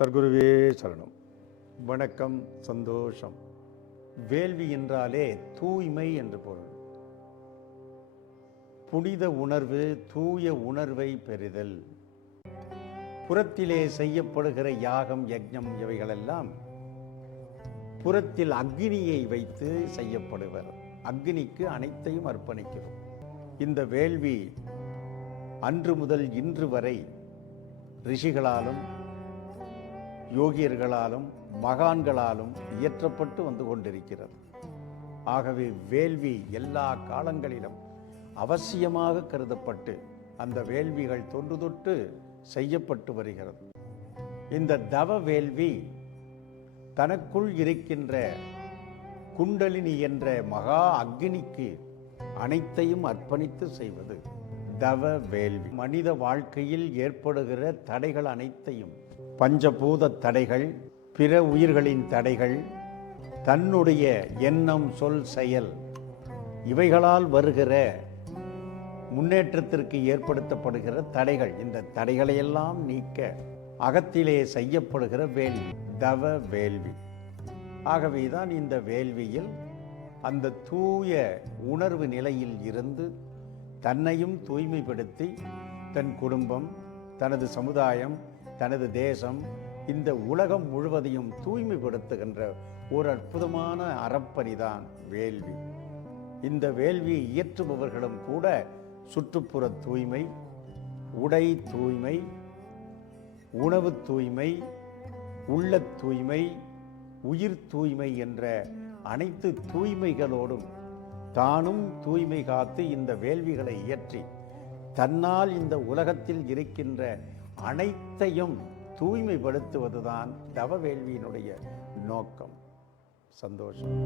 சர்க்குருவே சரணம். வணக்கம், சந்தோஷம். வேள்வி என்றாலே தூய்மை என்று பொருள். புனித உணர்வு, தூய உணர்வை பெறுதல். புறத்திலே செய்யப்படுகிற யாகம், யஜ்ஞம் இவைகளெல்லாம் புறத்தில் அக்னியை வைத்து செய்யப்படுவர். அக்னிக்கு அனைத்தையும் அர்ப்பணிக்கிறோம். இந்த வேள்வி அன்று முதல் இன்று வரை ரிஷிகளாலும் யோகியர்களாலும் மகான்களாலும் இயற்றப்பட்டு வந்து கொண்டிருக்கிறது. ஆகவே வேள்வி எல்லா காலங்களிலும் அவசியமாக கருதப்பட்டு அந்த வேள்விகள் தொன்று தொட்டு செய்யப்பட்டு வருகிறது. இந்த தவ வேள்வி தனக்குள் இருக்கின்ற குண்டலினி என்ற மகா அக்னிக்கு அனைத்தையும் அர்ப்பணித்து செய்வது தவ வேள்வி. மனித வாழ்க்கையில் ஏற்படுகிற தடைகள் அனைத்தையும், பஞ்சபூத தடைகள், பிற உயிர்களின் தடைகள், தன்னுடைய எண்ணம், சொல், செயல் இவைகளால் வருகிற முன்னேற்றத்திற்கு ஏற்படுத்தப்படுகிற தடைகள், இந்த தடைகளையெல்லாம் நீக்க அகத்திலே செய்யப்படுகிற வேள்வி தவ வேள்வி. ஆகவேதான் இந்த வேள்வியில் அந்த தூய உணர்வு நிலையில் இருந்து தன்னையும் தூய்மைப்படுத்தி தன் குடும்பம், தனது சமுதாயம், தனது தேசம், இந்த உலகம் முழுவதையும் தூய்மைப்படுத்துகின்ற ஒரு அற்புதமான அறப்பணிதான் வேள்வி. இந்த வேள்வியை இயற்றுபவர்களும் கூட சுற்றுப்புற தூய்மை, உடை தூய்மை, உணவு தூய்மை, உள்ள தூய்மை, உயிர் தூய்மை என்ற அனைத்து தூய்மைகளோடும் தானும் தூய்மை காத்து இந்த வேள்விகளை இயற்றி தன்னால் இந்த உலகத்தில் இருக்கின்ற அனைத்தையும் தூய்மைப்படுத்துவதுதான் தவ வேள்வியினுடைய நோக்கம். சந்தோஷம்.